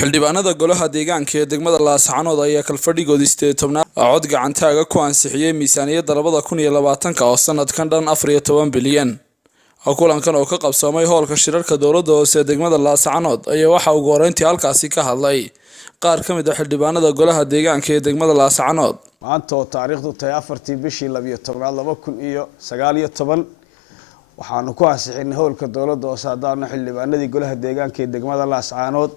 xildhibaanada golaha deegaanka ee degmada Laascaanood ayaa kalfadhigoodii 18 cod gacantaaga ku ansixiyay miisaaniyadda 2020 oo sanadkan dhan 14 bilyan. Kulankan oo ka qabsoomay hoolka shirarka dowladda hoose ee degmada Laascaanood ayaa waxa uu gooreyntii halkaasi ka hadlay qaar ka mid ah xildhibaanada golaha deegaanka ee degmada Laascaanood. maanta oo taariikhdu tahay 4 bishii 2019 waxaanu ku ansixinay hoolka dowladda hoose hadana xildhibaanadii golaha deegaanka ee degmada Laascaanood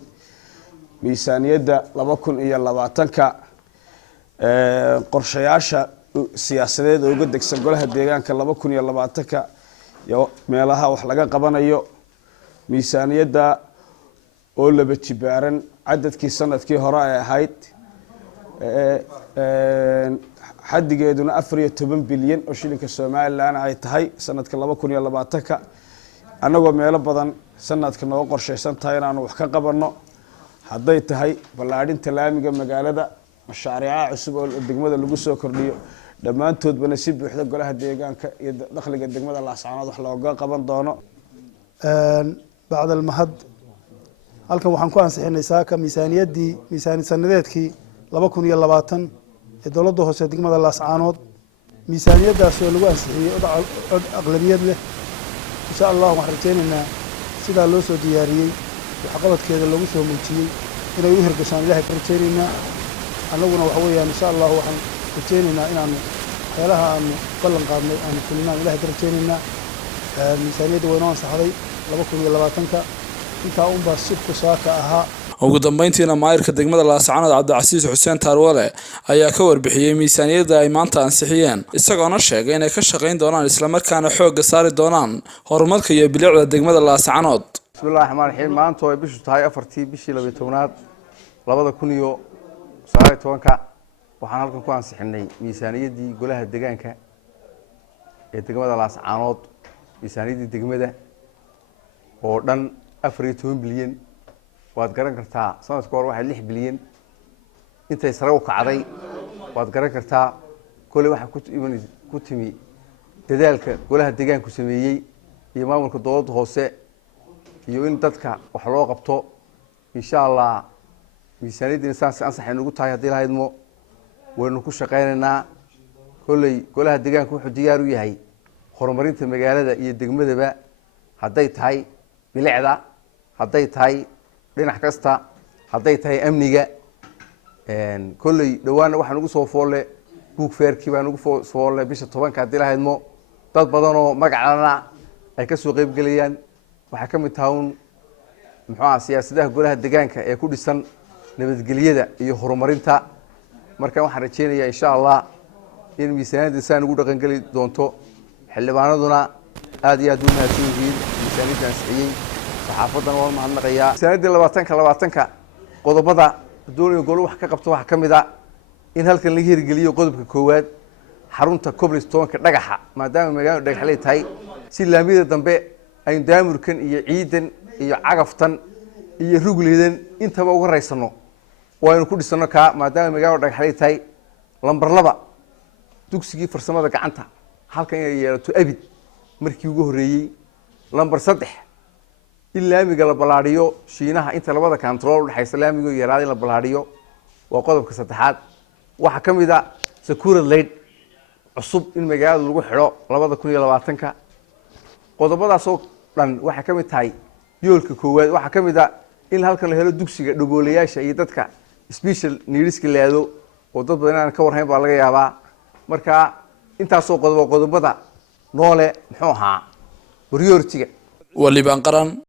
miisaaniyadda 2020 qorshayaasha siyaasadeed oo uga degsan golaha deegaanka 2020 iyo meelaha wax laga qabanayo miisaaniyadda oo laba jibaaran cadadkii sanadkii hore ay ahayd xadigeeduna 14 bilyan oo shilinka Soomaaliland ay tahay sanadka 2020 anagoo meelo badan sanadka noo qorsheysan tahay inaan wax ka qabano hadday tahay balaadhinta laamiga magaalada mashaariica cusub oo degmada lagu soo kordhiyo dhammaantoodbana si buuxda golaha deegaanka iyo dakhliga degmada Laascaanood wax looga qaban doono bacda mahad halkan waxaan ku ansixinay saaka miisaaniyad sanadeedkii 2020 ee dowladda hoose degmada Laascaanood miisaaniyadaas oo lagu ansixiyay cod aqlabiyad leh insha Allah waxaan rajaynaynaa sida loo soo diyaariyay waxqabadkeeda lagu soo muujiyay inay u hirgashaan Ilaahay ka rajaynaynaa anaguna waxa weeyaan insha Allah waxaan rajaynaynaa inaan xeelaha aan ballan qaadnay aan kulinaan Ilaahay ka rajaynaynaa miisaaniyadda wayna ansaxday 2020 inta uun baa sibku saaka ahaa ugu dambeyntiina maayirka degmada Laascaanood Cabdicasiis Xuseen Tarwale ayaa ka warbixiyay miisaaniyadda ay maanta ansixiyeen isagoona sheegay inay ka shaqeyn doonaan isla markaana xoog saari doonaan horumarka iyo bilicda degmada Laascaanood. bismillaahir rahmaanir rahiim maanta way bishu tahay 4 bishii 12aad 2019 waxaan halkan ku ansixinay miisaaniyaddii golaha deegaanka ee degmada Laascaanood miisaaniyaddii degmada oo dhan 14 bilyan waad garan kartaa sanadka hore waxa 6 bilyan intay sare u kacday waad garan kartaa kulli waxa ku timi dadaalka golaha deegaanku sameeyay iyo maamulka dowladda hoose iyo in dadka wax loo qabto insha Allah miisaaniyadda insaansi ansaxay ugu tahay hadii lahaydmo waynu ku shaqeynaynaa kulli golaha deegaanku wuxuu diyaar u yahay horumarinta magaalada iyo degmadaba hadday tahay bilicda hadday tahay dhinac kasta hadday tahay amniga kulli dhawaan waxaan ugu soo foolay buug feerkii baan ugu foolay bisha 10 hadii lahaydmo dad badan oo magacana ay ka soo qayb galayaan waxa ka mid tahay muxuu siyaasadaha golaha deegaanka ee ku dhisan nabadgelyada iyo horumarinta marka waxaan rajeynayaa insha Allah in miisaaniyadda saan ugu dhaqan gali doonto xildhibaanaduna aad iyo aad u mahadsanyihiin miisaaniyadda ansixiyay saxaafadan waa mahadnaqayaa miisaaniyadda 2020 qodobada dooniga golo wax ka qabto waxa kamid ah in halkan laga hirgeliyo qodobka koowaad xarunta cobblestone-ka dhagaxa maadaama magaalada dhagaxley tahay si laamiyada dambe ay daamurkan iyo ciidan iyo cagaftan iyo rugleedan intaba uga raysano waynu ku dhisano ka maadaama magaalada dhagaxley tahay lambar 2 dugsigii farsamada gacanta halkan ay yeelato abid markii ugu horeeyay lambar 3 in laamiga la balaadhiyo shiinaha inta labada control dhaxaysa laamiga yaraaday la balaadhiyo waa qodobka 3aad waxa kamid ah security light cusub in magaalada lagu xiro 2020 qodobadaas oo dhan waxa kamid tahay yoolka koowaad waxa kamid ah in halkan la helo dugsiga dhagoolayaasha iyo dadka special needs leedo oo dad badan aan ka warhayn baa laga yaabaa marka intaas oo qodobada noole muxuu ahaa priority-ga waliban qaran